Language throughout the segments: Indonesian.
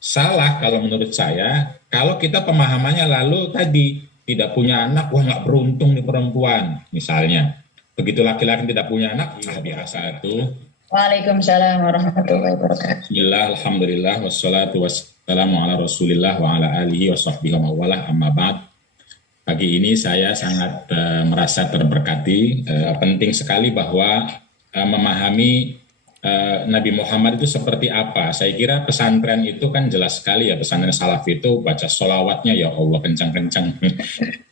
salah kalau menurut saya, kalau kita pemahamannya lalu tadi tidak punya anak, wah nggak beruntung nih perempuan, misalnya. Begitu laki-laki tidak punya anak, biasa tuh. Waalaikumsalam warahmatullahi wabarakatuh. Bismillah, alhamdulillah, wassalatu wassalamu ala rasulillah wa ala alihi wa sahbihi wa mawalah amma ba'd. Pagi ini saya sangat merasa terberkati. Penting sekali bahwa memahami Nabi Muhammad itu seperti apa. Saya kira pesantren itu kan jelas sekali ya, pesantren salaf itu baca solawatnya ya Allah kencang-kencang.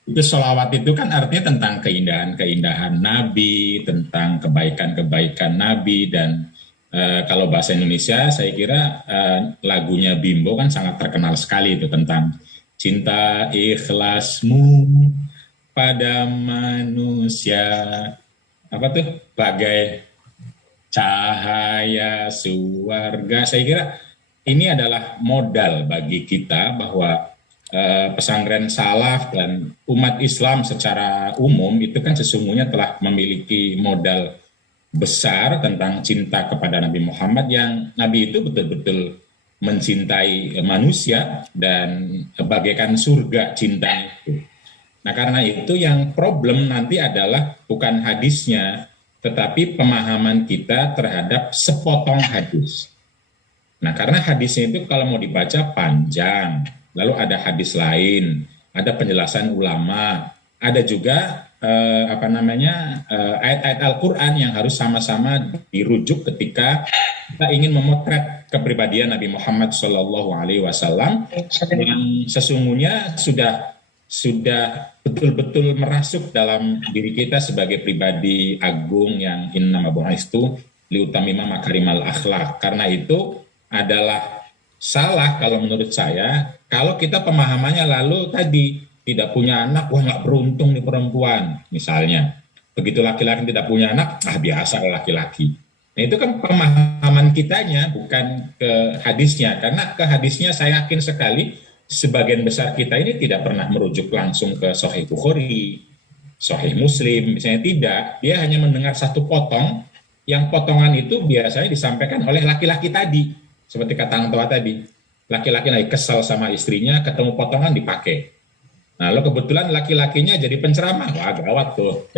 Itu solawat itu kan artinya tentang keindahan-keindahan Nabi, tentang kebaikan-kebaikan Nabi, dan kalau bahasa Indonesia saya kira lagunya Bimbo kan sangat terkenal sekali itu tentang cinta ikhlasmu pada manusia, apa tuh, bagai cahaya suarga. Saya kira ini adalah modal bagi kita bahwa pesantren salaf dan umat Islam secara umum itu kan sesungguhnya telah memiliki modal besar tentang cinta kepada Nabi Muhammad, yang Nabi itu betul-betul mencintai manusia dan bagaikan surga cintanya itu. Nah, karena itu yang problem nanti adalah bukan hadisnya, tetapi pemahaman kita terhadap sepotong hadis. Nah, karena hadisnya itu kalau mau dibaca panjang, lalu ada hadis lain, ada penjelasan ulama, ada juga ayat-ayat Al-Quran yang harus sama-sama dirujuk ketika kita ingin memotret kepribadian Nabi Muhammad Shallallahu Alaihi Wasallam yang sesungguhnya sudah betul-betul merasuk dalam diri kita sebagai pribadi agung yang innama bu'istu liutamima makarimal akhlak. Karena itu adalah salah kalau menurut saya kalau kita pemahamannya lalu tadi tidak punya anak, wah nggak beruntung nih perempuan, misalnya. Begitu laki-laki tidak punya anak, biasa laki-laki. Nah itu kan pemahaman kitanya, bukan ke hadisnya. Karena ke hadisnya saya yakin sekali sebagian besar kita ini tidak pernah merujuk langsung ke Sahih Bukhari, Sahih Muslim, misalnya tidak. Dia hanya mendengar satu potong, yang potongan itu biasanya disampaikan oleh laki-laki tadi. Seperti kata Ang Tua tadi, laki-laki lagi kesal sama istrinya, ketemu potongan dipakai. Nah, lo kebetulan laki-lakinya jadi penceramah, wah gawat tuh.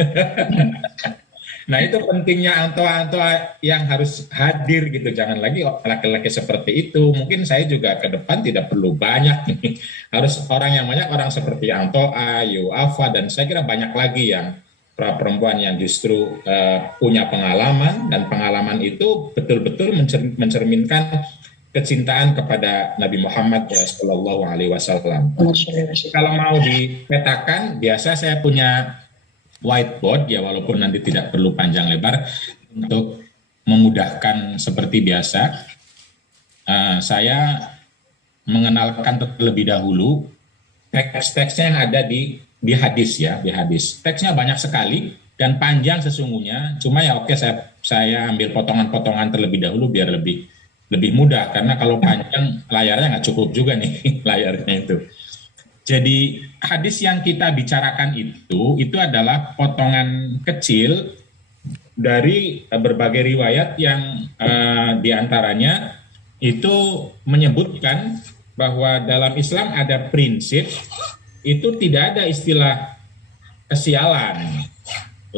Nah, itu pentingnya antoa-antoa yang harus hadir gitu. Jangan lagi laki-laki seperti itu. Mungkin saya juga ke depan tidak perlu banyak. Harus orang yang banyak, orang seperti Antoa, Yuafa, dan saya kira banyak lagi yang perempuan yang justru punya pengalaman, dan pengalaman itu betul-betul mencerminkan kecintaan kepada Nabi Muhammad Shallallahu Alaihi Wasallam. Kalau mau dipetakan, biasa saya punya whiteboard ya, walaupun nanti tidak perlu panjang lebar untuk memudahkan seperti biasa. Saya mengenalkan terlebih dahulu teks-teksnya yang ada di hadis ya, di hadis. Teksnya banyak sekali dan panjang sesungguhnya. Cuma ya oke, saya ambil potongan-potongan terlebih dahulu biar lebih mudah, karena kalau panjang layarnya nggak cukup juga nih layarnya itu. Jadi hadis yang kita bicarakan itu adalah potongan kecil dari berbagai riwayat yang diantaranya itu menyebutkan bahwa dalam Islam ada prinsip, itu tidak ada istilah kesialan,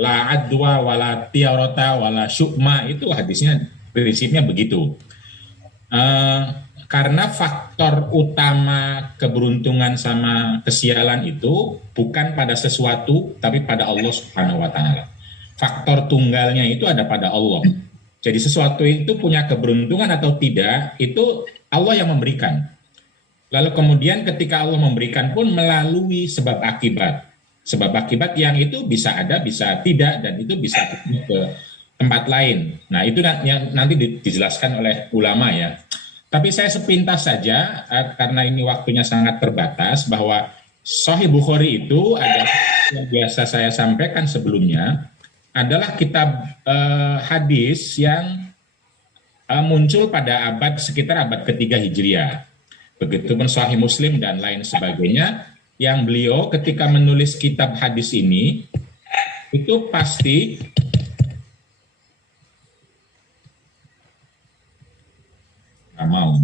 la adwa wala tiarota wala syukma, itu hadisnya prinsipnya begitu. Karena faktor utama keberuntungan sama kesialan itu bukan pada sesuatu, tapi pada Allah Subhanahu wa Ta'ala. Faktor tunggalnya itu ada pada Allah. Jadi sesuatu itu punya keberuntungan atau tidak, itu Allah yang memberikan. Lalu kemudian ketika Allah memberikan pun melalui sebab akibat. Sebab akibat yang itu bisa ada, bisa tidak, dan itu bisa ke tempat lain. Nah, itu yang nanti dijelaskan oleh ulama ya. Tapi saya sepintas saja, karena ini waktunya sangat terbatas, bahwa Sahih Bukhari itu ada yang biasa saya sampaikan sebelumnya, adalah kitab hadis yang muncul pada sekitar abad ketiga Hijriah. Begitupun Sahih Muslim dan lain sebagainya, yang beliau ketika menulis kitab hadis ini, itu pasti mau.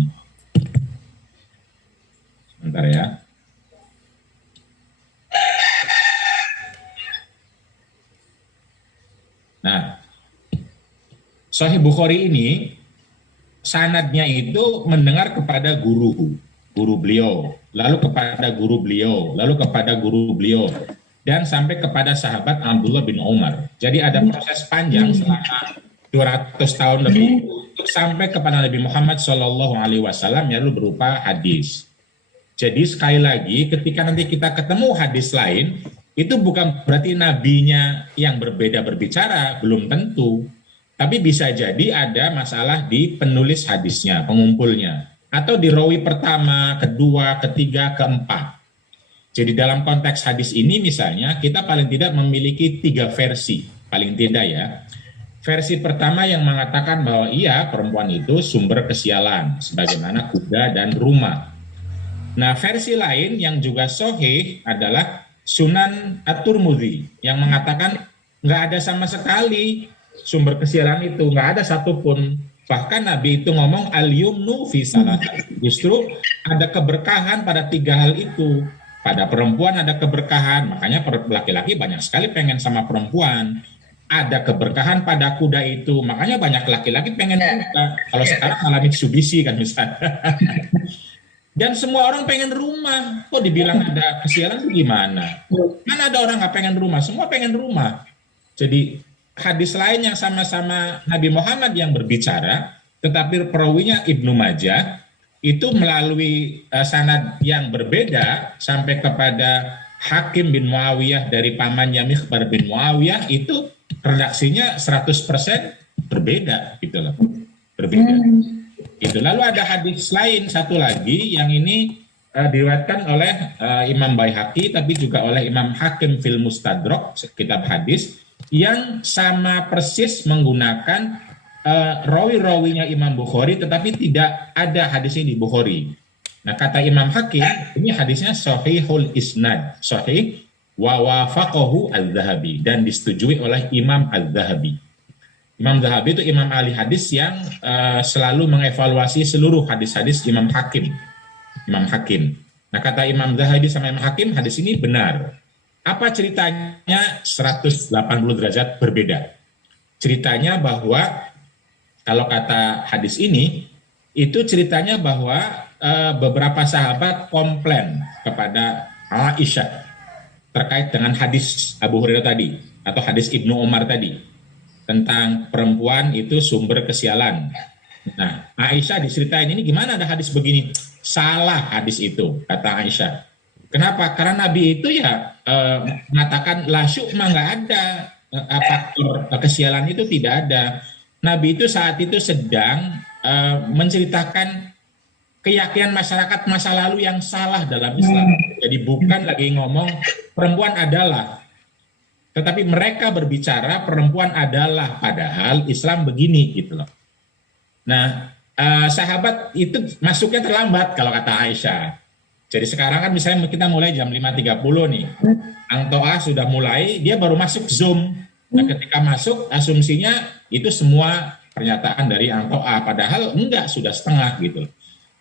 Sahih Bukhari ini sanadnya itu mendengar kepada guru beliau, lalu kepada guru beliau, lalu kepada guru beliau, dan sampai kepada sahabat Abdullah bin Umar. Jadi ada proses panjang selama 200 tahun lebih untuk sampai kepada Nabi Muhammad SAW, yaitu berupa hadis. Jadi sekali lagi ketika nanti kita ketemu hadis lain, itu bukan berarti nabinya yang berbeda berbicara, belum tentu. Tapi bisa jadi ada masalah di penulis hadisnya, pengumpulnya. Atau di rawi pertama, kedua, ketiga, keempat. Jadi dalam konteks hadis ini misalnya kita paling tidak memiliki 3 versi. Paling tidak ya. Versi pertama yang mengatakan bahwa iya perempuan itu sumber kesialan. Sebagaimana kuda dan rumah. Nah versi lain yang juga sahih adalah Sunan At-Tirmidzi yang mengatakan nggak ada sama sekali sumber kesialan itu, nggak ada satupun. Bahkan Nabi itu ngomong al-yumnu fi salat. Justru ada keberkahan pada 3 hal itu. Pada perempuan ada keberkahan, makanya laki-laki banyak sekali pengen sama perempuan. Ada keberkahan pada kuda itu, makanya banyak laki-laki pengen kuda. Kalau sekarang malah Mitsubishi kan misalnya. Dan semua orang pengen rumah. Kok dibilang ada kesialan itu gimana? Mana ada orang nggak pengen rumah? Semua pengen rumah. Jadi hadis lain yang sama-sama Nabi Muhammad yang berbicara, tetapi perawinya Ibnu Majah, itu melalui sanad yang berbeda sampai kepada Hakim bin Muawiyah dari pamannya Mikhbar bin Muawiyah, itu redaksinya 100% berbeda gitu loh. Berbeda. Itu. Lalu ada hadis lain satu lagi yang ini diriwayatkan oleh Imam Baihaqi tapi juga oleh Imam Hakim fil Mustadrak, kitab hadis, yang sama persis menggunakan rawi-rawinya Imam Bukhari tetapi tidak ada hadis ini di Bukhari. Nah kata Imam Hakim ini hadisnya sahihul isnad, sahih wa wafaqahu al-Zahabi, dan disetujui oleh Imam al-Zahabi. Imam Zahabi itu imam ahli hadis yang selalu mengevaluasi seluruh hadis-hadis Imam Hakim. Imam Hakim. Nah kata Imam Zahabi sama Imam Hakim, hadis ini benar. Apa ceritanya 180 derajat berbeda? Ceritanya bahwa kalau kata hadis ini, itu ceritanya bahwa beberapa sahabat komplain kepada Aisyah terkait dengan hadis Abu Hurairah tadi atau hadis Ibnu Umar tadi tentang perempuan itu sumber kesialan. Nah, Aisyah diceritain ini gimana ada hadis begini? Salah hadis itu, kata Aisyah. Kenapa? Karena Nabi itu ya mengatakan la syu'ma, nggak ada faktor kesialan itu tidak ada. Nabi itu saat itu sedang menceritakan keyakinan masyarakat masa lalu yang salah dalam Islam. Jadi bukan lagi ngomong perempuan adalah, tetapi mereka berbicara perempuan adalah, padahal Islam begini gitu loh. Nah, sahabat itu masuknya terlambat kalau kata Aisyah. Jadi sekarang kan misalnya kita mulai jam 5.30 nih. Angtoa sudah mulai, dia baru masuk Zoom. Nah, ketika masuk asumsinya itu semua pernyataan dari Angtoa, padahal enggak, sudah setengah gitu.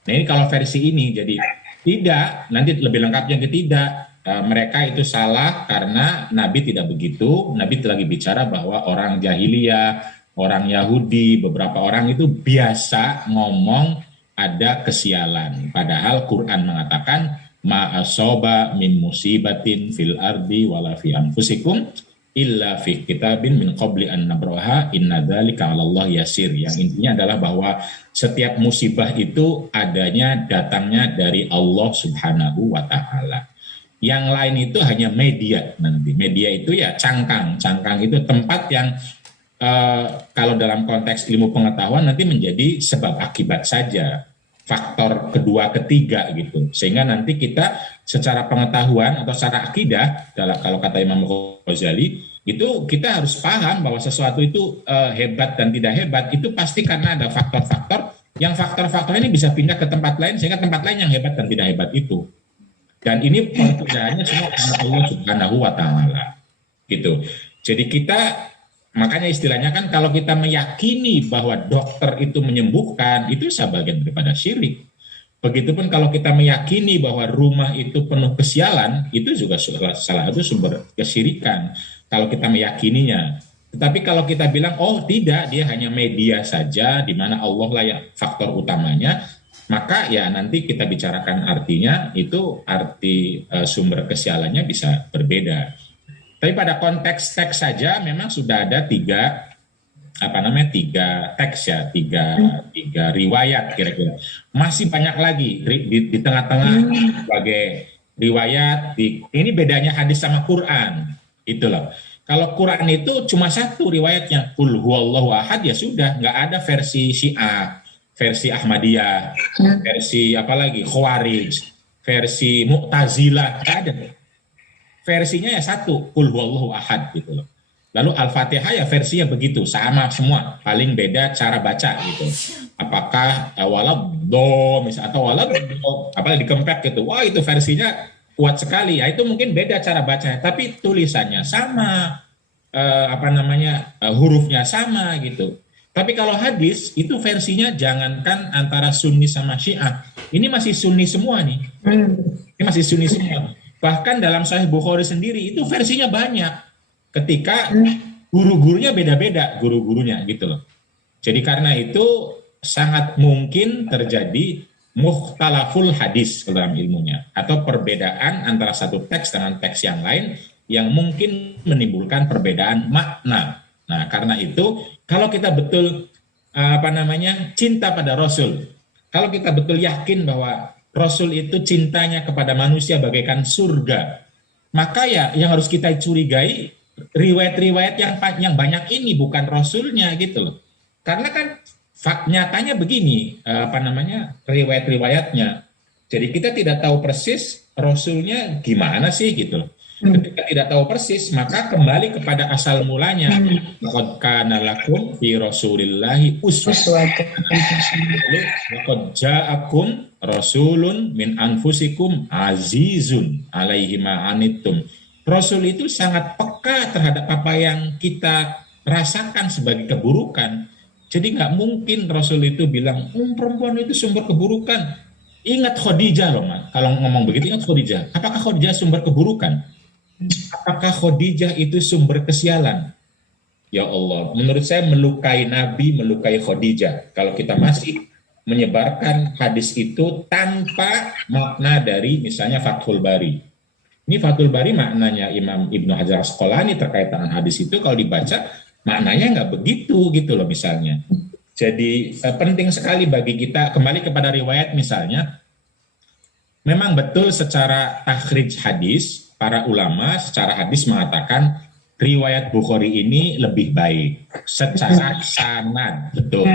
Nah, ini kalau versi ini jadi tidak, nanti lebih lengkapnya tidak. Mereka itu salah karena Nabi tidak begitu. Nabi lagi bicara bahwa orang jahiliyah, orang Yahudi, beberapa orang itu biasa ngomong ada kesialan. Padahal Quran mengatakan ma'asoba min musibatin fil ardi wala fi anfusikum illa fi kitabin min qabli an nabraha inna dzalika 'alallahi yasir. Yang intinya adalah bahwa setiap musibah itu datangnya dari Allah Subhanahu wa taala. Yang lain itu hanya media nanti. Media itu ya cangkang. Cangkang itu tempat yang kalau dalam konteks ilmu pengetahuan nanti menjadi sebab akibat saja. Faktor kedua, ketiga gitu. Sehingga nanti kita secara pengetahuan atau secara akidah, kalau kata Imam Ghazali, itu kita harus paham bahwa sesuatu itu hebat dan tidak hebat, itu pasti karena ada faktor-faktor, yang faktor-faktor ini bisa pindah ke tempat lain, sehingga tempat lain yang hebat dan tidak hebat itu. Dan ini pekerjaannya semua karena Allah Subhanahu wa taala. Gitu. Jadi kita, makanya istilahnya kan kalau kita meyakini bahwa dokter itu menyembuhkan, itu sebagian daripada syirik. Begitupun kalau kita meyakini bahwa rumah itu penuh kesialan, itu juga salah satu sumber kesyirikan. Kalau kita meyakininya. Tetapi kalau kita bilang, oh tidak, dia hanya media saja, di mana Allah lah yang faktor utamanya, maka ya nanti kita bicarakan artinya, itu arti sumber kesialannya bisa berbeda. Tapi pada konteks teks saja memang sudah ada tiga teks ya, tiga riwayat kira-kira. Masih banyak lagi di tengah-tengah sebagai riwayat. Ini bedanya hadis sama Quran, itu loh. Kalau Quran itu cuma satu riwayatnya, Qul huwallahu ahad, ya sudah, nggak ada versi Syiah, versi Ahmadiyah, versi apa lagi, Khawarij, versi Mu'tazilah, nggak ada. Versinya ya satu, Qul huwallahu ahad gitu loh. Lalu Al-Fatihah ya versinya begitu, sama semua, paling beda cara baca gitu. Apakah walad misalnya, atau walad apalagi dikempek gitu. Wah, itu versinya kuat sekali. Ya itu mungkin beda cara bacanya, tapi tulisannya sama, hurufnya sama gitu. Tapi kalau hadis itu versinya jangankan antara Sunni sama Syiah, ini masih Sunni semua nih. Ini masih Sunni semua. Bahkan dalam Sahih Bukhari sendiri itu versinya banyak. Ketika guru-gurunya beda-beda, guru-gurunya gitu loh. Jadi karena itu sangat mungkin terjadi mukhtalaful hadis dalam ilmunya, atau perbedaan antara satu teks dengan teks yang lain yang mungkin menimbulkan perbedaan makna. Nah, karena itu kalau kita betul cinta pada Rasul, kalau kita betul yakin bahwa Rasul itu cintanya kepada manusia bagaikan surga, maka ya yang harus kita curigai riwayat-riwayat yang banyak ini bukan Rasulnya gitu loh. Karena kan nyatanya begini, riwayat-riwayatnya. Jadi kita tidak tahu persis Rasulnya gimana sih gitu loh. Ketika tidak tahu persis, maka kembali kepada asal mulanya. Laqad kana lakum fi Rasulillahi uswatun. Laqad ja'akum rasulun min anfusikum azizun alaihi ma anittum. Rasul itu sangat peka terhadap apa yang kita rasakan sebagai keburukan. Jadi nggak mungkin Rasul itu bilang, perempuan itu sumber keburukan. Ingat Khadijah loh, Man. Kalau ngomong begitu, ingat Khadijah. Apakah Khadijah sumber keburukan? Apakah Khadijah itu sumber kesialan? Ya Allah, menurut saya melukai Nabi, melukai Khadijah. Kalau kita masih menyebarkan hadis itu tanpa makna dari misalnya Fathul Bari. Ini Fathul Bari maknanya Imam Ibnu Hajar Asqalani terkait dengan hadis itu kalau dibaca maknanya nggak begitu gitu loh misalnya. Jadi penting sekali bagi kita kembali kepada riwayat misalnya. Memang betul secara takhrij hadis, para ulama secara hadis mengatakan riwayat Bukhari ini lebih baik secara sanad, betul.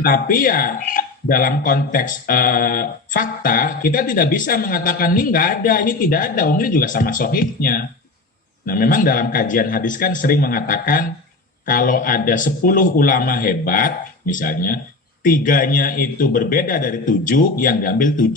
Tapi ya dalam konteks fakta kita tidak bisa mengatakan ini nggak ada, ini tidak ada, ini juga sama sahihnya. Nah memang dalam kajian hadis kan sering mengatakan kalau ada 10 ulama hebat misalnya, 3-nya itu berbeda dari 7, yang diambil 7.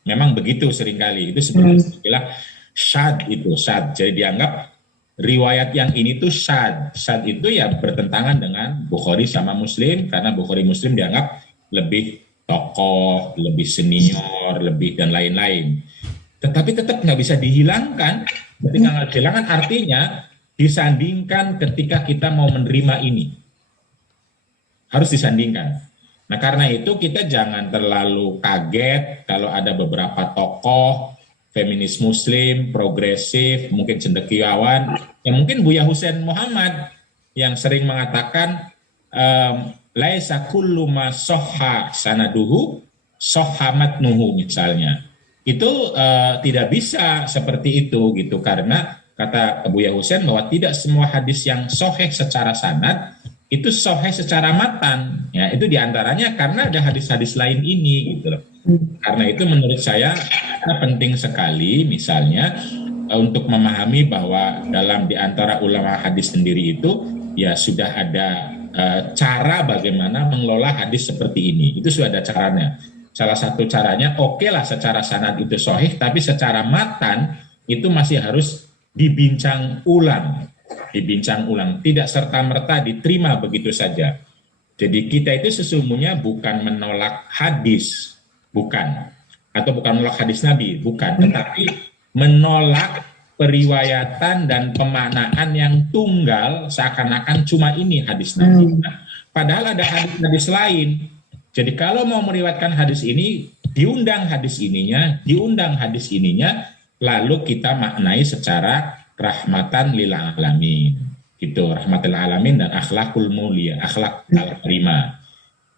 Memang begitu seringkali, itu sebenarnya istilah syad itu, syad. Jadi dianggap riwayat yang ini tuh syad. Syad itu ya bertentangan dengan Bukhari sama Muslim, karena Bukhari Muslim dianggap lebih tokoh, lebih senior, lebih dan lain-lain. Tetapi tetap nggak bisa dihilangkan. Ketika nggak dihilangkan artinya disandingkan ketika kita mau menerima ini. Harus disandingkan. Nah karena itu kita jangan terlalu kaget kalau ada beberapa tokoh feminis muslim, progresif, mungkin cendekiawan, yang mungkin Buya Husain Muhammad yang sering mengatakan laisa kullu ma sahha sanaduhu sahha matnuhu misalnya. Itu tidak bisa seperti itu gitu, karena kata Buya Husain bahwa tidak semua hadis yang sahih secara sanad itu sahih secara matan. Ya, itu diantaranya karena ada hadis-hadis lain ini gitu loh. Karena itu menurut saya penting sekali misalnya untuk memahami bahwa dalam diantara ulama hadis sendiri itu ya sudah ada cara bagaimana mengelola hadis seperti ini. Itu sudah ada caranya. Salah satu caranya oke lah secara sanad itu sahih, tapi secara matan itu masih harus dibincang ulang. Tidak serta-merta diterima begitu saja. Jadi kita itu sesungguhnya bukan menolak hadis, bukan, atau bukan menolak hadis Nabi, bukan, tetapi menolak periwayatan dan pemaknaan yang tunggal seakan-akan cuma ini hadis Nabi. Nah, padahal ada hadis-hadis lain. Jadi kalau mau meriwayatkan hadis ini, diundang hadis ininya, lalu kita maknai secara rahmatan lil alamin. Gitu, rahmatil alamin dan akhlakul mulia, akhlak al-karimah.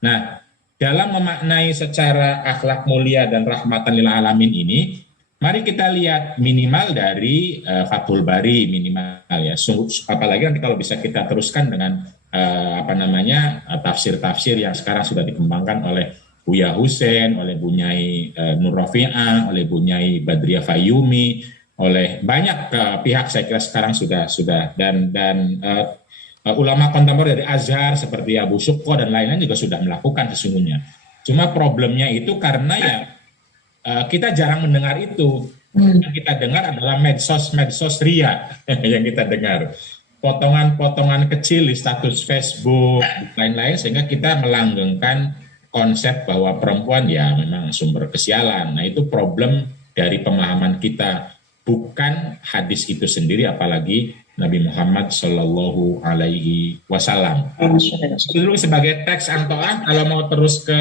Nah, dalam memaknai secara akhlak mulia dan rahmatan lil alamin ini, mari kita lihat minimal dari Fathul Bari minimal ya. Apalagi nanti kalau bisa kita teruskan dengan tafsir-tafsir yang sekarang sudah dikembangkan oleh Buya Husein, oleh Bunyai Nur Rafi'ah, oleh Bunyai Badriah Fayumi, oleh banyak pihak saya kira sekarang sudah dan ulama kontemporer dari Azhar seperti Abu Syukko dan lain-lain juga sudah melakukan sesungguhnya. Cuma problemnya itu karena ya kita jarang mendengar itu. Yang kita dengar adalah medsos ria yang kita dengar. Potongan-potongan kecil di status Facebook, lain-lain, sehingga kita melanggengkan konsep bahwa perempuan ya memang sumber kesialan. Nah itu problem dari pemahaman kita, bukan hadis itu sendiri, apalagi Nabi Muhammad Shallallahu Alaihi Wasallam. Dulu sebagai teks antoah, kalau mau terus ke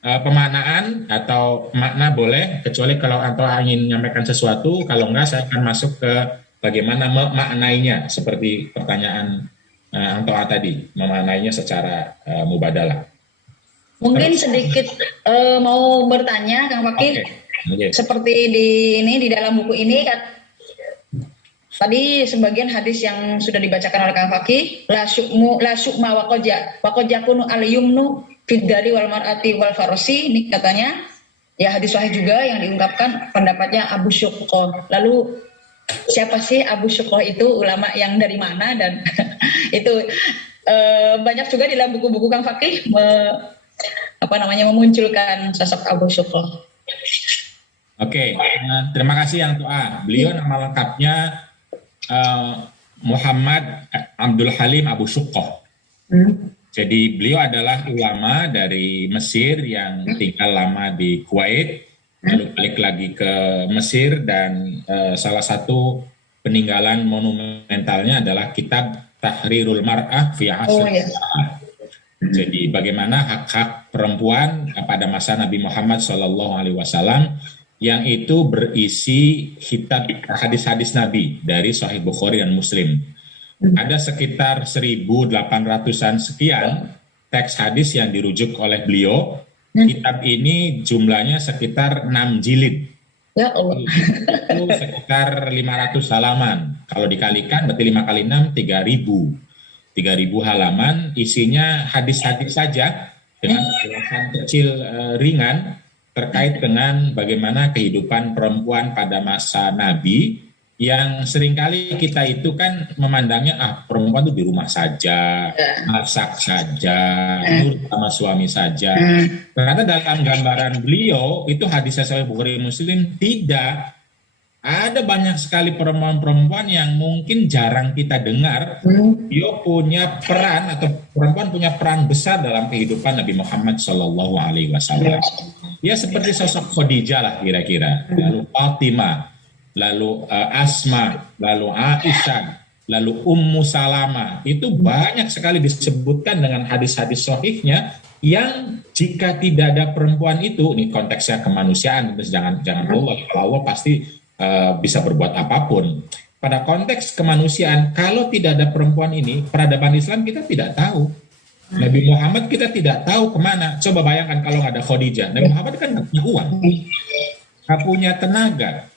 pemaknaan atau makna boleh, kecuali kalau Anto ingin menyampaikan sesuatu, kalau enggak saya akan masuk ke bagaimana memaknainya, seperti pertanyaan Anto tadi, memaknainya secara mubadalah. Mungkin sedikit mau bertanya, Kang Fakih. Okay. Seperti di dalam buku ini kan, tadi sebagian hadis yang sudah dibacakan oleh Kang Fakih, la syukma waqajakunu al-yumnu fiddari wal mar'ati wal farosi, ini katanya ya hadis sahih juga yang diungkapkan pendapatnya Abu Syukko. Lalu siapa sih Abu Syukko itu, ulama yang dari mana, dan itu banyak juga di dalam buku-buku Kang Fakih memunculkan sosok Abu Syukko. Oke, terima kasih yang tua. Beliau nama lengkapnya Muhammad Abdul Halim Abu Syukko. Jadi beliau adalah ulama dari Mesir yang tinggal lama di Kuwait, lalu balik lagi ke Mesir, dan salah satu peninggalan monumentalnya adalah kitab Tahrirul Mar'ah fi Ashr. Jadi bagaimana hak-hak perempuan pada masa Nabi Muhammad SAW, yang itu berisi kitab hadis-hadis Nabi dari Sahih Bukhari dan Muslim. Ada sekitar 1.800-an sekian teks hadis yang dirujuk oleh beliau. Kitab ini jumlahnya sekitar 6 jilid. Ya Allah. Itu sekitar 500 halaman. Kalau dikalikan berarti 5 kali 6, 3.000. 3.000 halaman, isinya hadis-hadis saja dengan penjelasan kecil ringan terkait dengan bagaimana kehidupan perempuan pada masa Nabi, yang seringkali kita itu kan memandangnya perempuan itu di rumah saja, masak saja, nurut sama suami saja. Ternyata dalam gambaran beliau itu hadis Sahih Bukhari Muslim tidak. Ada banyak sekali perempuan-perempuan yang mungkin jarang kita dengar. Dia punya peran, atau perempuan punya peran besar dalam kehidupan Nabi Muhammad SAW. Ya seperti sosok Khadijah lah kira-kira, lalu Fatimah, lalu Asma, lalu Aisyah, lalu Ummu Salamah. Itu banyak sekali disebutkan dengan hadis-hadis sahihnya, yang jika tidak ada perempuan itu, ini konteksnya kemanusiaan, jangan Allah pasti bisa berbuat apapun. Pada konteks kemanusiaan, kalau tidak ada perempuan ini, peradaban Islam kita tidak tahu. Nabi Muhammad kita tidak tahu kemana. Coba bayangkan kalau nggak ada Khadijah. Nabi Muhammad kan nggak punya uang, nggak punya tenaga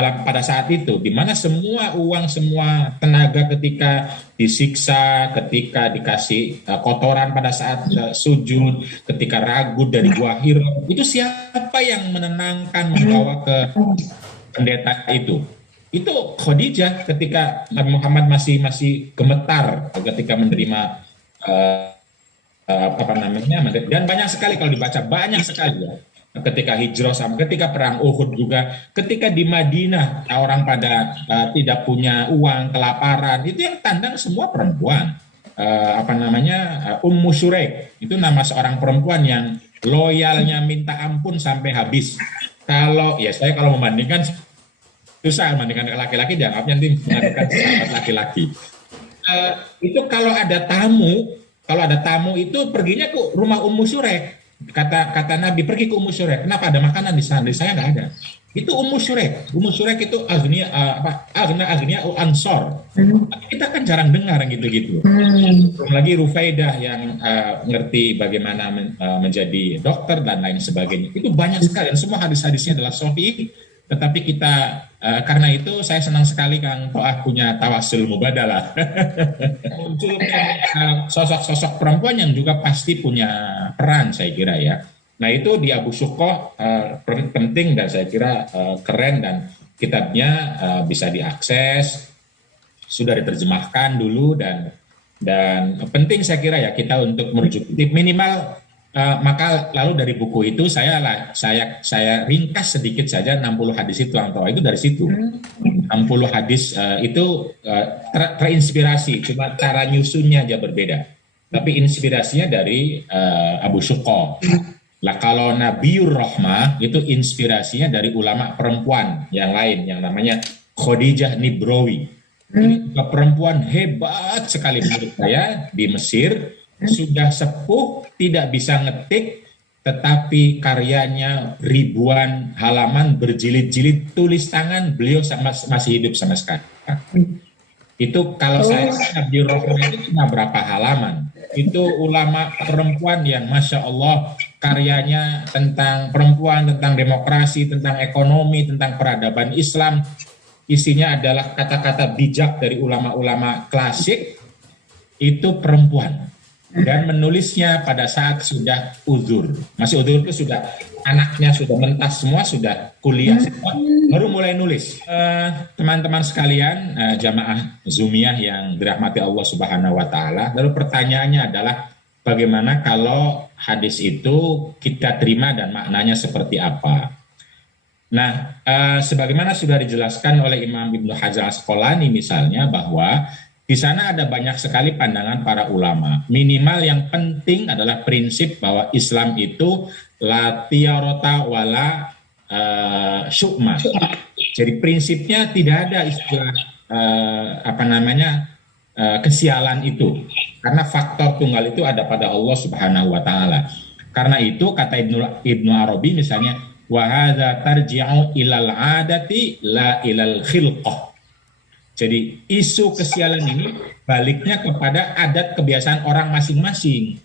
pada saat itu, di mana semua uang, semua tenaga ketika disiksa, ketika dikasih kotoran pada saat sujud, ketika ragu dari Gua Hira, itu siapa yang menenangkan, membawa ke pendeta itu Khadijah, ketika Nabi Muhammad masih gemetar ketika menerima dan banyak sekali kalau dibaca, banyak sekali ya, ketika hijrah, sama ketika perang Uhud juga, ketika di Madinah orang pada tidak punya uang, kelaparan, itu yang tandang semua perempuan. Ummu Syuraik itu nama seorang perempuan yang loyalnya minta ampun sampai habis. Kalau membandingkan susah membandingkan laki-laki, dianggapnya nanti mengandalkan sahabat laki-laki. Itu kalau ada tamu itu perginya ke rumah Ummu Syurek. Kata Nabi, pergi ke Ummu Syurek. Kenapa? Ada makanan di sana? Di saya nggak ada. Itu Ummu Syurek. Ummu Syurek itu agnia ansor. Kita kan jarang dengar gitu-gitu. Belum lagi Rufaidah yang ngerti bagaimana menjadi dokter dan lain sebagainya. Itu banyak sekali. Dan semua hadis-hadisnya adalah sahih. Tetapi kita karena itu saya senang sekali Kang Toah punya tawasul mubadalah. Munculnya sosok-sosok perempuan yang juga pasti punya peran, saya kira ya. Nah itu di Abu Syukoh penting dan saya kira keren, dan kitabnya bisa diakses, sudah diterjemahkan dulu, dan penting saya kira ya kita untuk merujuk minimal. Maka lalu dari buku itu saya ringkas sedikit saja 60 hadis itu, itu dari situ. 60 hadis itu terinspirasi, cuma cara nyusunnya aja berbeda. Tapi inspirasinya dari Abu Syukoh. Lah kalau Nabiur Rahmah itu inspirasinya dari ulama perempuan yang lain yang namanya Khadijah Nibrawi. Ini perempuan hebat sekali menurut saya di Mesir. Sudah sepuh, tidak bisa ngetik, tetapi karyanya ribuan halaman berjilid-jilid, tulis tangan, beliau masih hidup sama sekali. Itu kalau saya Nabiur Rahmah itu cuma berapa halaman. Itu ulama perempuan yang Masya Allah karyanya tentang perempuan, tentang demokrasi, tentang ekonomi, tentang peradaban Islam. Isinya adalah kata-kata bijak dari ulama-ulama klasik, itu perempuan. Dan menulisnya pada saat sudah uzur. Masih uzur itu sudah anaknya sudah mentas semua, sudah kuliah semua, baru mulai nulis. Teman-teman sekalian, jamaah Zumiyah yang dirahmati Allah Subhanahu wa taala. Lalu pertanyaannya adalah bagaimana kalau hadis itu kita terima dan maknanya seperti apa? Nah, sebagaimana sudah dijelaskan oleh Imam Ibnu Hajar Asqalani misalnya, bahwa di sana ada banyak sekali pandangan para ulama. Minimal yang penting adalah prinsip bahwa Islam itu la tiyarata wala syu'ma. Jadi prinsipnya tidak ada istilah kesialan itu. Karena faktor tunggal itu ada pada Allah Subhanahu wa taala. Karena itu kata Ibnu Arabi misalnya, wa hadza tarji'u ilal 'adati la ilal khilqah. Jadi isu kesialan ini baliknya kepada adat kebiasaan orang masing-masing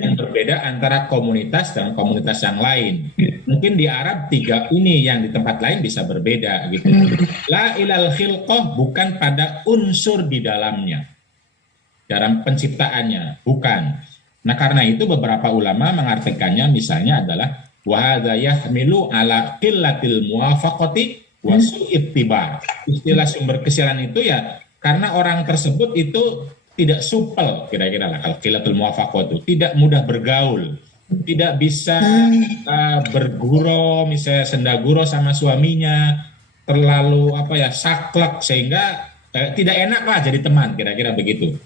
yang berbeda antara komunitas dan komunitas yang lain. Mungkin di Arab 3 ini, yang di tempat lain bisa berbeda gitu. La ilal khilqah bukan pada unsur di dalamnya, dalam penciptaannya, bukan. Nah karena itu beberapa ulama mengartikannya misalnya adalah wa hadza yahmilu ala qillatil muwafaqati wasu ittiba. Istilah sumber kesialan itu ya karena orang tersebut itu tidak supel, kira-kira lah kalau qillatul muwafaqah itu tidak mudah bergaul, tidak bisa bergurau, misalnya sendaguro sama suaminya, terlalu saklek sehingga tidak enak lah jadi teman, kira-kira begitu.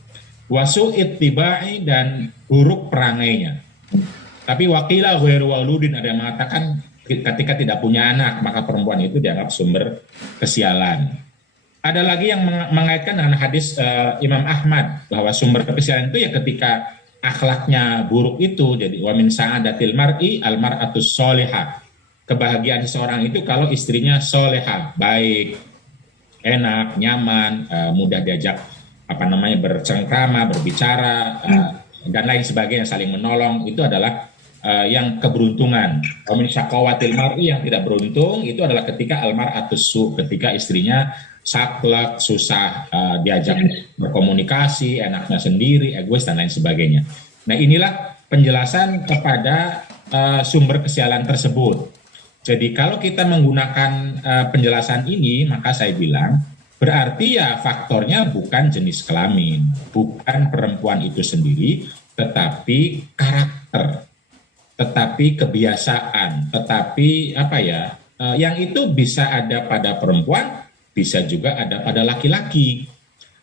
Wasu ittibai, dan buruk perangainya. Tapi wakilah ghairu waludin, ada yang mengatakan ketika tidak punya anak, maka perempuan itu dianggap sumber kesialan. Ada lagi yang mengaitkan dengan hadis Imam Ahmad, bahwa sumber kesialan itu ya ketika akhlaknya buruk itu. Jadi wa min sa'adatil mar'i al mar'atus solihah. Kebahagiaan seseorang itu kalau istrinya solehah, baik, enak, nyaman, mudah diajak bercengkrama, berbicara, dan lain sebagainya, saling menolong. Itu adalah yang keberuntungan. Min syaqawatil mar'i, yang tidak beruntung itu adalah ketika almar'atus su, ketika istrinya saklek, susah diajak berkomunikasi, enaknya sendiri, egois dan lain sebagainya. Nah inilah penjelasan kepada sumber kesialan tersebut. Jadi kalau kita menggunakan penjelasan ini, maka saya bilang berarti ya faktornya bukan jenis kelamin, bukan perempuan itu sendiri, tetapi karakter, tetapi kebiasaan, tetapi yang itu bisa ada pada perempuan, bisa juga ada pada laki-laki.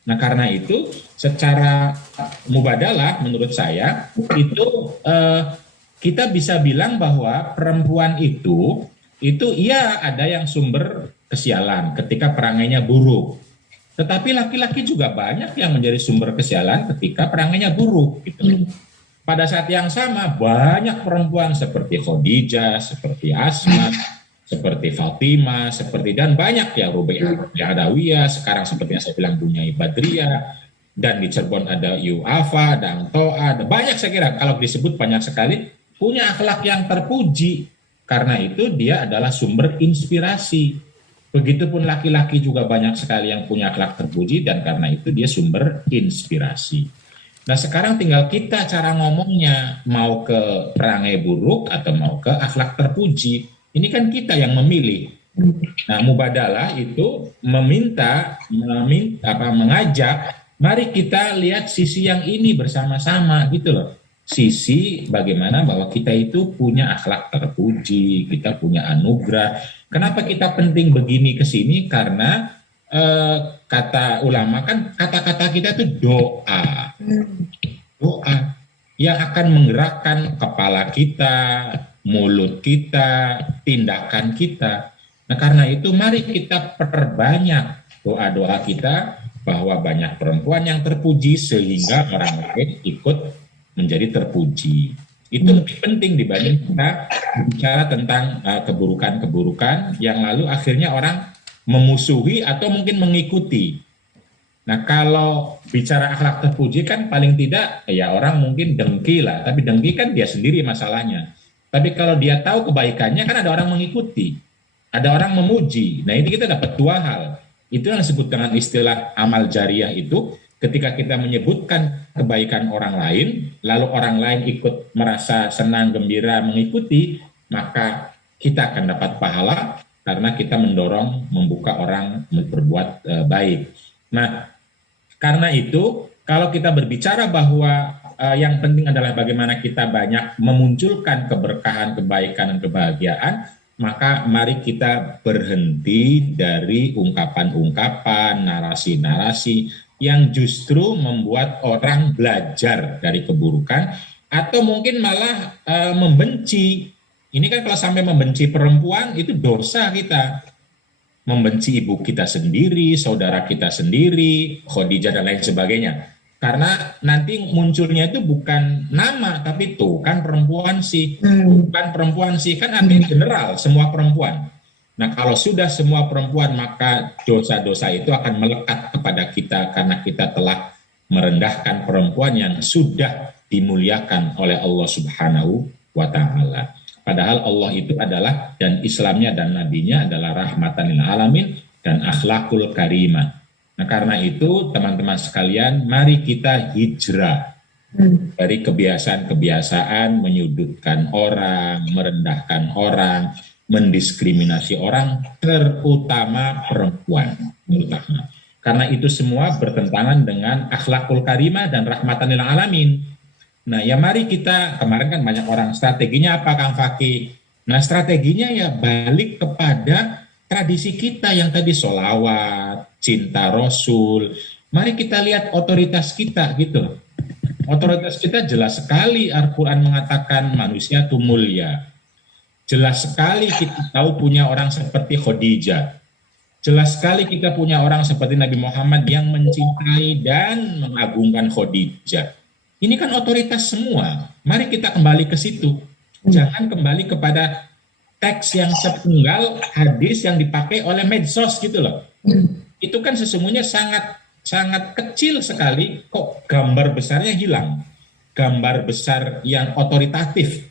Nah karena itu secara mubadalah menurut saya itu kita bisa bilang bahwa perempuan itu itu iya ada yang sumber kesialan ketika perangainya buruk. Tetapi laki-laki juga banyak yang menjadi sumber kesialan ketika perangainya buruk gitu. Pada saat yang sama banyak perempuan seperti Khadijah, seperti Asma, seperti Fatimah, seperti dan banyak ya Rubaiyah Adawiyah, sekarang seperti yang saya bilang Bunyai Badriyah, dan di Cirebon ada Yu'afa, dan To'a, ada banyak saya kira kalau disebut banyak sekali punya akhlak yang terpuji. Karena itu dia adalah sumber inspirasi. Begitupun laki-laki juga banyak sekali yang punya akhlak terpuji dan karena itu dia sumber inspirasi. Nah sekarang tinggal kita cara ngomongnya, mau ke perangai buruk atau mau ke akhlak terpuji. Ini kan kita yang memilih. Nah mubadalah itu mengajak, mari kita lihat sisi yang ini bersama-sama gitu loh. Sisi bagaimana bahwa kita itu punya akhlak terpuji, kita punya anugerah. Kenapa kita penting begini ke sini? Karena kata ulama kan kata-kata kita itu doa. Doa yang akan menggerakkan kepala kita, mulut kita, tindakan kita. Nah karena itu mari kita perbanyak doa-doa kita bahwa banyak perempuan yang terpuji sehingga orang lain ikut menjadi terpuji. Itu lebih penting dibanding kita bicara tentang keburukan-keburukan yang lalu akhirnya orang memusuhi atau mungkin mengikuti. Nah kalau bicara akhlak terpuji kan paling tidak ya orang mungkin dengki lah, tapi dengki kan dia sendiri masalahnya. Tapi kalau dia tahu kebaikannya kan ada orang mengikuti, ada orang memuji. Nah ini kita dapat dua hal. Itu yang disebut dengan istilah amal jariah itu, ketika kita menyebutkan kebaikan orang lain, lalu orang lain ikut merasa senang, gembira, mengikuti, maka kita akan dapat pahala karena kita mendorong, membuka orang berbuat baik. Nah, karena itu, kalau kita berbicara bahwa yang penting adalah bagaimana kita banyak memunculkan keberkahan, kebaikan, dan kebahagiaan, maka mari kita berhenti dari ungkapan-ungkapan, narasi-narasi yang justru membuat orang belajar dari keburukan atau mungkin malah membenci. Ini kan kalau sampai membenci perempuan itu dosa kita. Membenci ibu kita sendiri, saudara kita sendiri, Khadijah dan lain sebagainya. Karena nanti munculnya itu bukan nama, tapi tuh kan perempuan sih, bukan perempuan sih, kan artinya general, semua perempuan. Nah kalau sudah semua perempuan, maka dosa-dosa itu akan melekat kepada kita karena kita telah merendahkan perempuan yang sudah dimuliakan oleh Allah Subhanahu wa Ta'ala. Padahal Allah itu adalah, dan Islamnya dan Nabinya adalah rahmatan lil alamin dan akhlakul karimah. Nah karena itu teman-teman sekalian, mari kita hijrah dari kebiasaan-kebiasaan menyudutkan orang, merendahkan orang, mendiskriminasi orang, terutama perempuan. Terutama. Karena itu semua bertentangan dengan akhlakul karimah dan rahmatan lil alamin. Nah ya mari kita, kemarin kan banyak orang, strateginya apa Kang Fakih? Nah strateginya ya balik kepada tradisi kita yang tadi sholawat, cinta Rasul. Mari kita lihat otoritas kita gitu. Otoritas kita jelas sekali Al-Quran mengatakan manusia itu mulia. Jelas sekali kita tahu punya orang seperti Khadijah. Jelas sekali kita punya orang seperti Nabi Muhammad yang mencintai dan mengagungkan Khadijah. Ini kan otoritas semua. Mari kita kembali ke situ. Jangan kembali kepada teks yang sepenggal, hadis yang dipakai oleh medsos gitu loh. Itu kan sesungguhnya sangat kecil sekali, kok gambar besarnya hilang. Gambar besar yang otoritatif,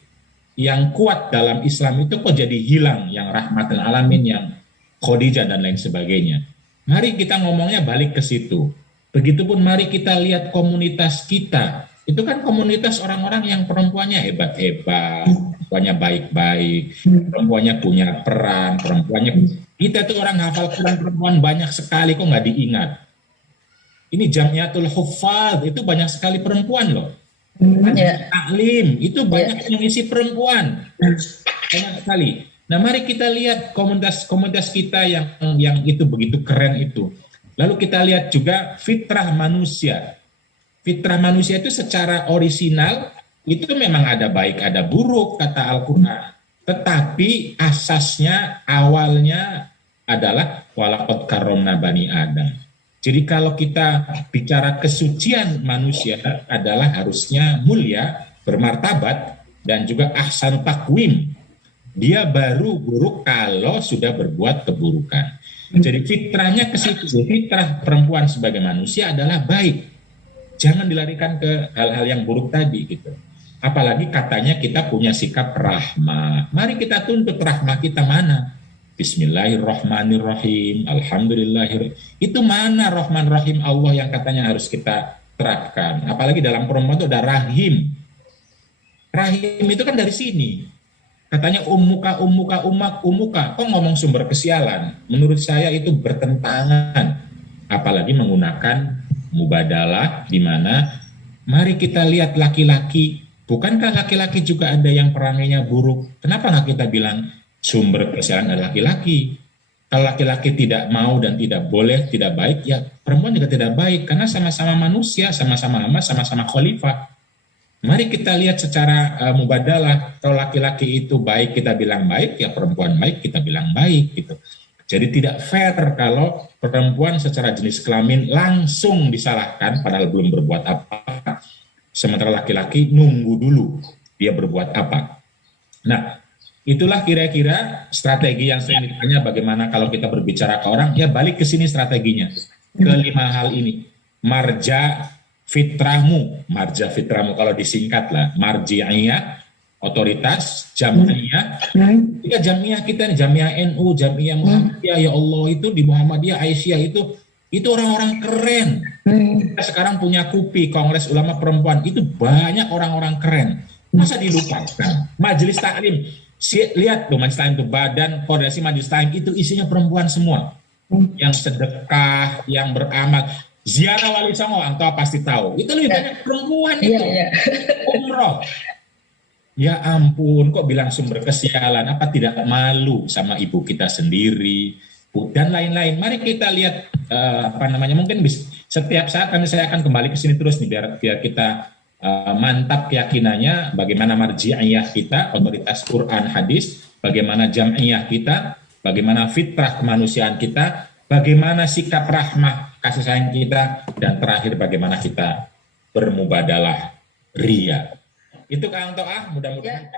yang kuat dalam Islam itu kok jadi hilang, yang rahmatan alamin, yang Khadijah dan lain sebagainya. Mari kita ngomongnya balik ke situ. Begitupun mari kita lihat komunitas kita. Itu kan komunitas orang-orang yang perempuannya hebat-hebat, perempuannya baik-baik, perempuannya punya peran, kita tuh orang hafal Quran perempuan banyak sekali kok nggak diingat. Ini Jamiatul Huffaz itu banyak sekali perempuan loh. Taklim itu banyak yang isi perempuan, banyak sekali. Nah mari kita lihat komunitas kita yang itu begitu keren itu. Lalu kita lihat juga fitrah manusia. Fitrah manusia itu secara orisinal itu memang ada baik ada buruk kata Al-Quran. tetapi asasnya awalnya adalah walaqad karramna bani Adam. Jadi kalau kita bicara kesucian manusia adalah harusnya mulia, bermartabat, dan juga ahsan takwim. Dia baru buruk kalau sudah berbuat keburukan. Jadi fitrahnya ke situ. Fitrah perempuan sebagai manusia adalah baik. Jangan dilarikan ke hal-hal yang buruk tadi gitu. Apalagi katanya kita punya sikap rahmah. Mari kita tuntut rahmah kita mana? Bismillahirrahmanirrahim. Alhamdulillahirrahmanirrahim. Itu mana Rahman Rahim Allah yang katanya harus kita terapkan. Apalagi dalam perempuan itu ada rahim. Rahim itu kan dari sini. Katanya ummuka, ummuka, umak, ummuka. Kok ngomong sumber kesialan? Menurut saya itu bertentangan. Apalagi menggunakan mubadalah di mana mari kita lihat laki-laki. Bukankah laki-laki juga ada yang perangainya buruk? Kenapa nggak kita bilang sumber kesialan adalah laki-laki? Kalau laki-laki tidak mau dan tidak boleh, tidak baik, ya perempuan juga tidak baik. Karena sama-sama manusia, sama-sama hamba, sama-sama khalifah. Mari kita lihat secara mubadalah. Kalau laki-laki itu baik, kita bilang baik, ya perempuan baik, kita bilang baik. Gitu. Jadi tidak fair kalau perempuan secara jenis kelamin langsung disalahkan, padahal belum berbuat apa. Sementara laki-laki nunggu dulu dia berbuat apa. Nah, itulah kira-kira strategi yang sering ditanya bagaimana kalau kita berbicara ke orang, ya balik ke sini strateginya. Kelima hal ini. Marja fitrahmu kalau disingkat lah, marji'iyah, otoritas, jamiah. Jika jamiah kita, jamiah NU, jamiah Muhammadiyah, ya Allah itu di Muhammadiyah, Aisyah itu orang-orang keren. Kita sekarang punya KUPI, Kongres Ulama Perempuan, itu banyak orang-orang keren. Masa dilupakan? Majelis Taklim, lihat tuh Majelis Taklim itu, Badan Koordinasi Majelis Taklim itu isinya perempuan semua. Yang sedekah, yang beramal. Ziarah Wali Songo, Anto pasti tahu. Itu lebih banyak perempuan itu. Umroh. Ya ampun, kok bilang sumber kesialan? Apa tidak malu sama ibu kita sendiri? Dan lain-lain. Mari kita lihat mungkin setiap saat saya akan kembali ke sini terus nih biar kita mantap keyakinannya bagaimana marji'iyah kita, otoritas Quran hadis, bagaimana jam'iyah kita, bagaimana fitrah kemanusiaan kita, bagaimana sikap rahmah kasih sayang kita, dan terakhir bagaimana kita bermubadalah ria. Itu Kang To'ah, mudah-mudahan.